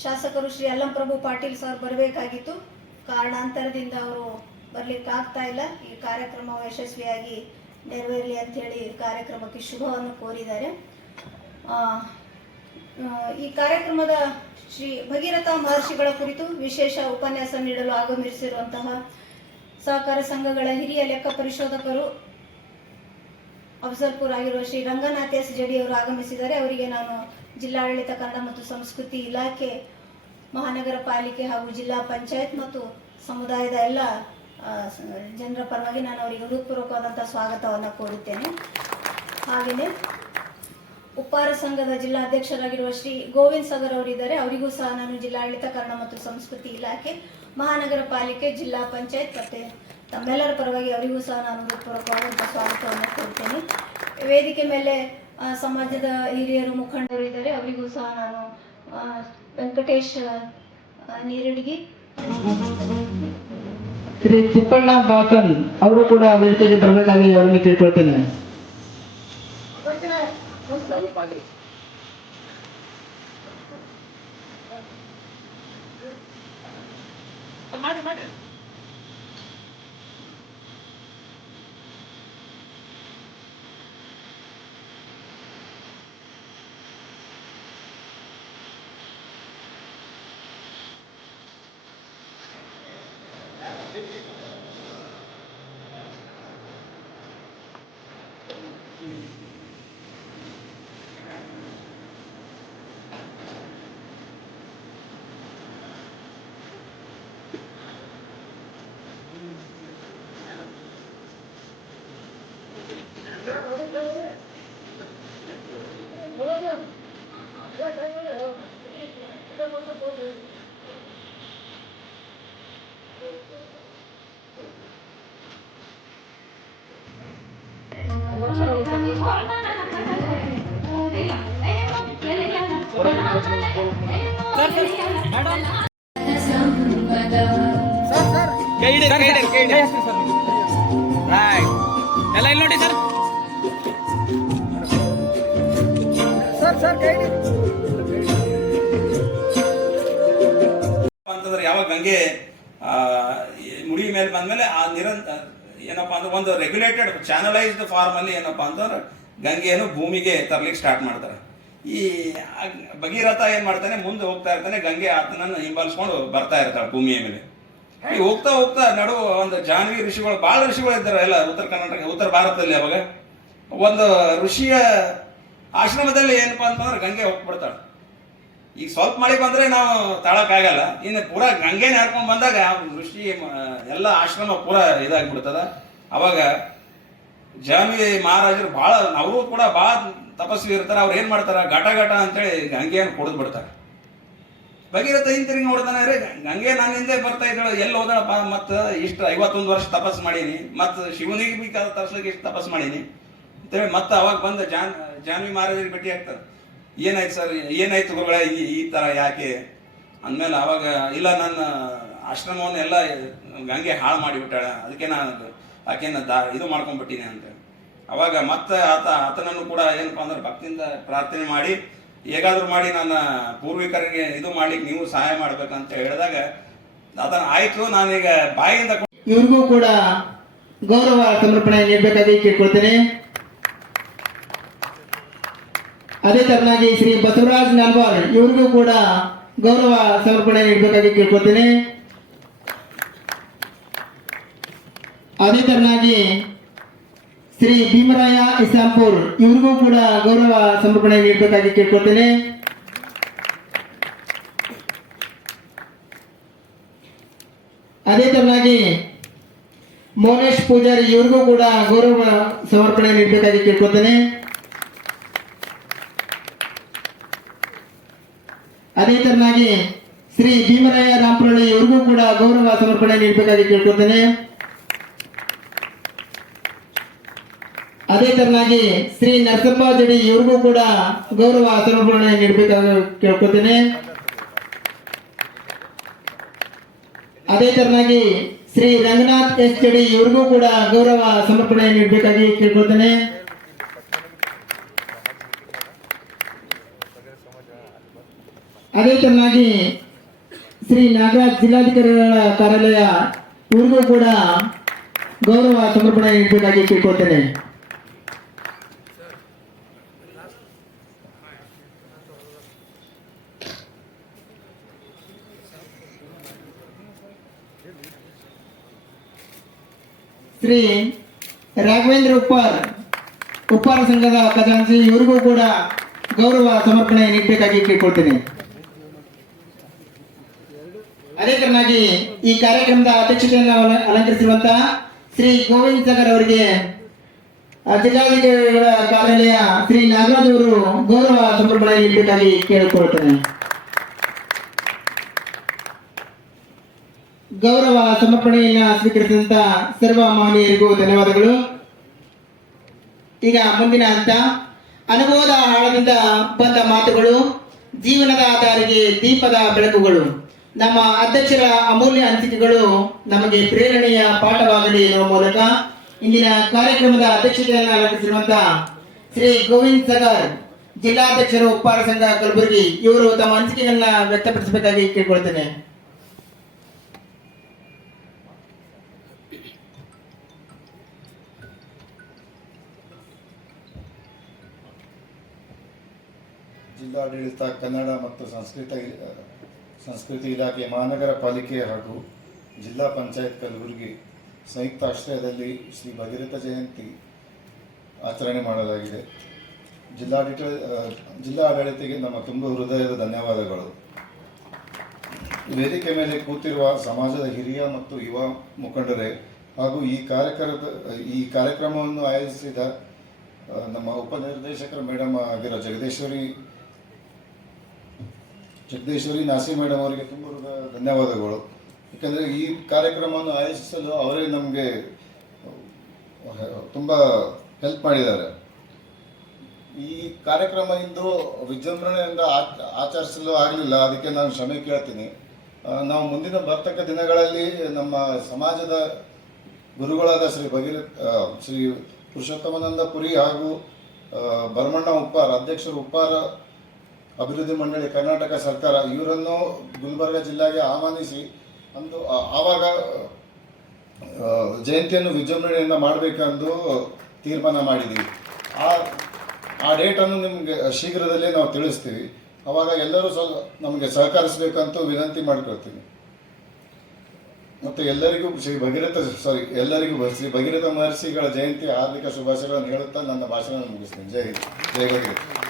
ಶಾಸಕರು ಶ್ರೀ ಅಲ್ಲಂಪ್ರಭು ಪಾಟೀಲ್ ಸರ್ ಬರಬೇಕಾಗಿತ್ತು. ಕಾರಣಾಂತರದಿಂದ ಅವರು ಬರ್ಲಿಕ್ಕೆ ಆಗ್ತಾ ಇಲ್ಲ. ಈ ಕಾರ್ಯಕ್ರಮ ಯಶಸ್ವಿಯಾಗಿ ನೆರವೇರಲಿ ಅಂತ ಹೇಳಿ ಕಾರ್ಯಕ್ರಮಕ್ಕೆ ಶುಭವನ್ನು ಕೋರಿದ್ದಾರೆ. ಈ ಕಾರ್ಯಕ್ರಮದ ಶ್ರೀ ಭಗೀರಥ ಮಹರ್ಷಿಗಳ ಕುರಿತು ವಿಶೇಷ ಉಪನ್ಯಾಸ ನೀಡಲು ಆಗಮಿಸಿರುವಂತಹ ಸಹಕಾರ ಸಂಘಗಳ ಹಿರಿಯ ಲೆಕ್ಕ ಪರಿಶೋಧಕರು ಅಫಜಲ್ಪುರ್ ಆಗಿರುವ ಶ್ರೀ ರಂಗನಾಥ್ ಎಸ್ ಜಡಿ ಅವರು ಆಗಮಿಸಿದ್ದಾರೆ. ಅವರಿಗೆ ನಾನು ಜಿಲ್ಲಾಡಳಿತ ಕನ್ನಡ ಮತ್ತು ಸಂಸ್ಕೃತಿ ಇಲಾಖೆ, ಮಹಾನಗರ ಪಾಲಿಕೆ ಹಾಗೂ ಜಿಲ್ಲಾ ಪಂಚಾಯತ್ ಮತ್ತು ಸಮುದಾಯದ ಎಲ್ಲ ಜನರ ಪರವಾಗಿ ನಾನು ಅವರಿಗೆ ಹೃತ್ಪೂರ್ವಕವಾದಂತಹ ಸ್ವಾಗತವನ್ನು ಕೋರುತ್ತೇನೆ. ಹಾಗೆಯೇ ಉಪ್ಪಾರ ಸಂಘದ ಜಿಲ್ಲಾಧ್ಯಕ್ಷರಾಗಿರುವ ಶ್ರೀ ಗೋವಿಂದ್ ಸಾಗರ್ ಅವರಿದ್ದಾರೆ. ಅವರಿಗೂ ಸಹ ನಾನು ಜಿಲ್ಲಾಡಳಿತ ಕನ್ನಡ ಮತ್ತು ಸಂಸ್ಕೃತಿ ಇಲಾಖೆ, ಮಹಾನಗರ ಪಾಲಿಕೆ, ಜಿಲ್ಲಾ ಪಂಚಾಯತ್ ಮತ್ತು ತಮ್ಮೆಲ್ಲರ ಪರವಾಗಿ ಅವರಿಗೂ ಸಹ ನಾನು ಹೃತ್ಪೂರ್ವಕವಾದಂತಹ ಸ್ವಾಗತವನ್ನು ಕೋರುತ್ತೇನೆ. ವೇದಿಕೆ ಮೇಲೆ ಸಮಾಜದ ಹಿರಿಯರು, ಮುಖಂಡರು ಇದ್ದಾರೆ. ಅವರಿಗೂ ಸಹ ನಾನು ವೆಂಕಟೇಶ್ ನೀರಡಿಗಿ, ಶ್ರೀ ತಿಪ್ಪಣ್ಣ ಬಾಕನ್ ಅವರು ಕೂಡ ವೇದಿಕೆಗೆ ಬರಬೇಕಾಗಿ ಅವರನ್ನು ಕೇಳ್ಕೊಳ್ತೇನೆ. ಎಲ್ಲ ಇಲ್ಲಿ ನೋಡಿ ಸರ್. ಅಂತಂದ್ರೆ ಯಾವಾಗ ಗಂಗೆ ಮುಡಿ ಮೇಲೆ ಬಂದ್ಮೇಲೆ ಆ ಏನಪ್ಪಾ ಅಂದ್ರೆ ಒಂದು ರೆಗ್ಯುಲೇಟೆಡ್ ಚಾನಲೈಸ್ಡ್ ಫಾರ್ಮ್ ಅಲ್ಲಿ ಏನಪ್ಪಾ ಅಂತಂದ್ರೆ ಗಂಗೆಯನ್ನು ಭೂಮಿಗೆ ತರ್ಲಿಕ್ಕೆ ಸ್ಟಾರ್ಟ್ ಮಾಡ್ತಾರೆ. ಈ ಭಗೀರಥ ಏನ್ ಮಾಡ್ತಾನೆ, ಮುಂದೆ ಹೋಗ್ತಾ ಇರ್ತಾನೆ, ಗಂಗೆ ಆತನನ್ನು ಹಿಂಬಾಲಿಸ್ಕೊಂಡು ಬರ್ತಾ ಇರ್ತಾಳೆ ಭೂಮಿಯ ಮೇಲೆ. ಹೋಗ್ತಾ ಹೋಗ್ತಾ ನಡು ಒಂದು ಜಾನ್ವಿ ಋಷಿಗಳು, ಬಹಳ ಋಷಿಗಳು ಇದ್ದಾರೆ ಎಲ್ಲ ಉತ್ತರ ಭಾರತದಲ್ಲಿ. ಅವಾಗ ಒಂದು ಋಷಿಯ ಆಶ್ರಮದಲ್ಲಿ ಏನಪ್ಪಾ ಅಂತಂದ್ರೆ ಗಂಗೆ ಹೋಗ್ಬಿಡ್ತಾಳೆ. ಈಗ ಸ್ವಲ್ಪ ಮಳೆ ಬಂದ್ರೆ ನಾವು ತಾಳಕ್ಕಾಗಲ್ಲ, ಇನ್ನು ಪೂರಾ ಗಂಗೆನ ಹಾರ್ಕೊಂಡ್ ಬಂದಾಗ ಋಷಿ ಎಲ್ಲ ಆಶ್ರಮ ಪೂರಾ ಇದಾಗ್ಬಿಡ್ತದ. ಅವಾಗ ಜಾನ್ವಿ ಮಹಾರಾಜರು ಬಹಳ, ಅವರು ಕೂಡ ಬಹಳ ತಪಸ್ವಿ ಇರ್ತಾರೆ. ಅವ್ರು ಏನ್ ಮಾಡ್ತಾರ, ಘಟ ಘಟ ಅಂತೇಳಿ ಗಂಗೆಯನ್ನು ಕುಡಿದು ಬಿಡ್ತಾರೆ. ಭಗೀರಥ ಹಿಂತಿರುಗಿ ನೋಡ್ತಾನೆ, ರೇ ಗಂಗೆ ನಾನು ಹಿಂದೆ ಬರ್ತಾ ಇದ್ದಾಳೆ, ಎಲ್ಲಿ ಹೋದಳಪ್ಪ, ಮತ್ತು ಇಷ್ಟು 51 ವರ್ಷ ತಪಸ್ ಮಾಡೀನಿ, ಮತ್ತು ಶಿವನಿಗೆ ಬಿ ತರ್ಸ್ಲಿಕ್ಕೆ ಇಷ್ಟು ತಪಸ್ ಮಾಡೀನಿ ಅಂತೇಳಿ ಮತ್ತೆ ಅವಾಗ ಬಂದ ಜಾನ್ವಿ ಮಹಾರಾಜರಿಗೆ ಭೇಟಿ ಆಗ್ತಾರೆ. ಏನಾಯ್ತು ಸರ್, ಏನಾಯ್ತು ಗುರುಗಳೇ, ಈ ತರ ಯಾಕೆ ಅಂದಮೇಲೆ ಅವಾಗ ಇಲ್ಲ, ನನ್ನ ಆಶ್ರಮವನ್ನು ಎಲ್ಲ ಗಂಗೆ ಹಾಳು ಮಾಡಿಬಿಟ್ಟಾಳೆ, ಅದಕ್ಕೆ ನಾನು ಆಕೆನ ಇದು ಮಾಡ್ಕೊಂಡ್ಬಿಟ್ಟಿನಿ ಅಂತ. ಅವಾಗ ಮತ್ತೆ ಆತನನ್ನು ಕೂಡ ಏನಪ್ಪಾ ಅಂದ್ರೆ ಭಕ್ತಿಯಿಂದ ಪ್ರಾರ್ಥನೆ ಮಾಡಿ, ಹೇಗಾದ್ರೂ ಮಾಡಿ ನನ್ನ ಪೂರ್ವಿಕರಿಗೆ ಇದು ಮಾಡ್ಲಿಕ್ಕೆ ನೀವು ಸಹಾಯ ಮಾಡ್ಬೇಕಂತ ಹೇಳಿದಾಗ ಅದನ್ನ ಆಯ್ತು, ನಾನೀಗ ಬಾಯಿಯಿಂದ ಇವ್ರಿಗೂ ಕೂಡ ಗೌರವ ಸಮರ್ಪಣೆ ನೀಡಬೇಕಾಗಿ ಕೇಳ್ಕೊಳ್ತೇನೆ. ಅದೇ ತರನಾಗಿ ಶ್ರೀ ಬಸವರಾಜ್ ನಾಲ್ವಾರ್ ಇವ್ರಿಗೂ ಕೂಡ ಗೌರವ ಸಮರ್ಪಣೆ ನೀಡಬೇಕಾಗಿ ಕೇಳ್ಕೊಳ್ತೇನೆ. ಅದೇ ತರನಾಗಿ ಶ್ರೀ ಭೀಮರಾಯ ಇಸ್ಲಾಂಪುರ್ ಇವ್ರಿಗೂ ಕೂಡ ಗೌರವ ಸಮರ್ಪಣೆ ನೀಡಬೇಕಾಗಿ ಕೇಳ್ಕೊಳ್ತೇನೆ. ಅದೇ ತರನಾಗಿ ಮೋನೇಶ್ ಪೂಜಾರಿ ಇವ್ರಿಗೂ ಕೂಡ ಗೌರವ ಸಮರ್ಪಣೆ ನೀಡಬೇಕಾಗಿ ಕೇಳ್ಕೊಳ್ತೇನೆ. ಅದೇ ತರನಾಗಿ ಶ್ರೀ ಭೀಮರಾಯ ರಾಮಪುರಳ್ಳಿ ಇವ್ರಿಗೂ ಕೂಡ ಗೌರವ ಸಮರ್ಪಣೆ ನೀಡಬೇಕಾಗಿ ಕೇಳ್ಕೊಳ್ತೇನೆ. ಅದೇ ತರನಾಗಿ ಶ್ರೀ ನರಸಪ್ಪ ಜಡಿ ಇವ್ರಿಗೂ ಕೂಡ ಗೌರವ ಸಮರ್ಪಣೆ ನೀಡಬೇಕಾಗಿ ಕೇಳ್ಕೊತೇನೆ. ಅದೇ ತರನಾಗಿ ಶ್ರೀ ರಂಗನಾಥ್ ಎಸ್ ಜಡಿ ಇವ್ರಿಗೂ ಕೂಡ ಗೌರವ ಸಮರ್ಪಣೆ ನೀಡಬೇಕಾಗಿ ಕೇಳ್ಕೊತೇನೆ. ಅದೇ ತರನಾಗಿ ಶ್ರೀ ನಾಗರಾಜ್ ಜಿಲ್ಲಾಧಿಕಾರಿಗಳ ಕಾರ್ಯಾಲಯ ಇವ್ರಿಗೂ ಕೂಡ ಗೌರವ ಸಮರ್ಪಣೆ ನೀಡಬೇಕಾಗಿ ಕೇಳ್ಕೊಳ್ತೇನೆ. ಶ್ರೀ ರಾಘವೇಂದ್ರ ಉಪ್ಪಾರ ಸಂಘದ ಖಜಾಂಚಿ ಇವರಿಗೂ ಕೂಡ ಗೌರವ ಸಮರ್ಪಣೆ ನೀಡಬೇಕಾಗಿ ಕೇಳ್ಕೊಳ್ತೇನೆ. ಅದೇ ತರನಾಗಿ ಈ ಕಾರ್ಯಕ್ರಮದ ಅಧ್ಯಕ್ಷತೆಯನ್ನು ಅಲಂಕರಿಸಿರುವಂತಹ ಶ್ರೀ ಗೋವಿಂದ್ ಸಾಗರ್ ಅವರಿಗೆ ಜಿಲ್ಲಾಧಿಕಾರಿಗಳ ಕಾರ್ಯಾಲಯ ಶ್ರೀ ನಾಗರಾಜ್ ಅವರು ಗೌರವ ಸಮರ್ಪಣೆ ನೀಡಬೇಕಾಗಿ ಕೇಳಿಕೊಳ್ಳುತ್ತೇನೆ. ಗೌರವ ಸಮರ್ಪಣೆಯನ್ನು ಸ್ವೀಕರಿಸಿದಂತ ಸರ್ವ ಮಹನೀಯರಿಗೂ ಧನ್ಯವಾದಗಳು. ಈಗ ಮುಂದಿನ ಹಂತ ಅನುಭವದ ಆಳದಿಂದ ಬಂದ ಮಾತುಗಳು, ಜೀವನದ ದಾರಿಗೆ ದೀಪದ ಬೆಳಕುಗಳು. ನಮ್ಮ ಅಧ್ಯಕ್ಷರ ಅಮೂಲ್ಯ ಅನಿಸಿಕೆಗಳು ನಮಗೆ ಪ್ರೇರಣೆಯ ಪಾಠವಾಗಲಿ ಎನ್ನುವ ಮೂಲಕ ಇಂದಿನ ಕಾರ್ಯಕ್ರಮದ ಅಧ್ಯಕ್ಷತೆಯನ್ನು ಅಲಂಕರಿಸಿರುವಂತಹ ಶ್ರೀ ಗೋವಿಂದ್ ಸಾಗರ್ ಜಿಲ್ಲಾಧ್ಯಕ್ಷರು ಉಪ್ಪಾರ ಸಂಘ ಕಲಬುರಗಿ ಇವರು ತಮ್ಮ ಅನಿಸಿಕೆಗಳನ್ನ ವ್ಯಕ್ತಪಡಿಸಬೇಕಾಗಿ ಕೇಳಿಕೊಳ್ತೇನೆ. ಜಿಲ್ಲಾಡಳಿತ, ಕನ್ನಡ ಮತ್ತು ಸಂಸ್ಕೃತಿ ಇಲಾಖೆ, ಮಹಾನಗರ ಪಾಲಿಕೆ ಹಾಗೂ ಜಿಲ್ಲಾ ಪಂಚಾಯತ್ ಕಲಬುರಗಿ ಸಂಯುಕ್ತ ಆಶ್ರಯದಲ್ಲಿ ಶ್ರೀ ಭಗೀರಥ ಜಯಂತಿ ಆಚರಣೆ ಮಾಡಲಾಗಿದೆ. ಜಿಲ್ಲಾಡಳಿತಕ್ಕೆ ನಮ್ಮ ತುಂಬ ಹೃದಯದ ಧನ್ಯವಾದಗಳು. ವೇದಿಕೆ ಮೇಲೆ ಕೂತಿರುವ ಸಮಾಜದ ಹಿರಿಯ ಮತ್ತು ಯುವ ಮುಖಂಡರೇ ಹಾಗೂ ಈ ಕಾರ್ಯಕ್ರಮವನ್ನು ಆಯೋಜಿಸಿದ ನಮ್ಮ ಉಪನಿರ್ದೇಶಕರ ಮೇಡಮ್ ಆಗಿರೋ ಜಗದೀಶ್ವರಿ ನಾಸಿ ಮೇಡಮ್ ಅವರಿಗೆ ತುಂಬ ಧನ್ಯವಾದಗಳು. ಯಾಕಂದರೆ ಈ ಕಾರ್ಯಕ್ರಮವನ್ನು ಆಯೋಜಿಸಲು ಅವರೇ ನಮಗೆ ತುಂಬ ಹೆಲ್ಪ್ ಮಾಡಿದ್ದಾರೆ. ಈ ಕಾರ್ಯಕ್ರಮ ಇಂದು ವಿಜೃಂಭಣೆಯಿಂದ ಆಚರಿಸಲು ಆಗಲಿಲ್ಲ, ಅದಕ್ಕೆ ನಾನು ಕ್ಷಮೆ ಕೇಳ್ತೀನಿ. ನಾವು ಮುಂದಿನ ಬರ್ತಕ್ಕ ದಿನಗಳಲ್ಲಿ ನಮ್ಮ ಸಮಾಜದ ಗುರುಗಳಾದ ಶ್ರೀ ಪುರುಷೋತ್ತಮಾನಂದ ಪುರಿ ಹಾಗೂ ಭರಮಣ್ಣ ಉಪ್ಪಾರ್, ಅಧ್ಯಕ್ಷರು ಉಪ್ಪಾರ ಅಭಿವೃದ್ಧಿ ಮಂಡಳಿ ಕರ್ನಾಟಕ ಸರ್ಕಾರ, ಇವರನ್ನು ಗುಲ್ಬರ್ಗ ಜಿಲ್ಲೆಗೆ ಆಹ್ವಾನಿಸಿ ಆವಾಗ ಜಯಂತಿಯನ್ನು ವಿಜೃಂಭಣೆಯಿಂದ ಮಾಡಬೇಕೆಂದು ತೀರ್ಮಾನ ಮಾಡಿದ್ದೀವಿ. ಆ ಡೇಟನ್ನು ನಿಮಗೆ ಶೀಘ್ರದಲ್ಲೇ ನಾವು ತಿಳಿಸ್ತೀವಿ. ಆವಾಗ ಎಲ್ಲರೂ ನಮಗೆ ಸಹಕರಿಸಬೇಕಂತೂ ವಿನಂತಿ ಮಾಡಿಕೊಳ್ತೀನಿ. ಮತ್ತು ಎಲ್ಲರಿಗೂ ಶ್ರೀ ಭಗೀರಥ ಮಹರ್ಷಿಗಳ ಜಯಂತಿ ಹಾರ್ದಿಕ ಶುಭಾಶಯಗಳನ್ನು ಹೇಳುತ್ತಾ ನನ್ನ ಭಾಷಣ ಮುಗಿಸ್ತೀನಿ. ಜೈ ಭಗೀರಥ.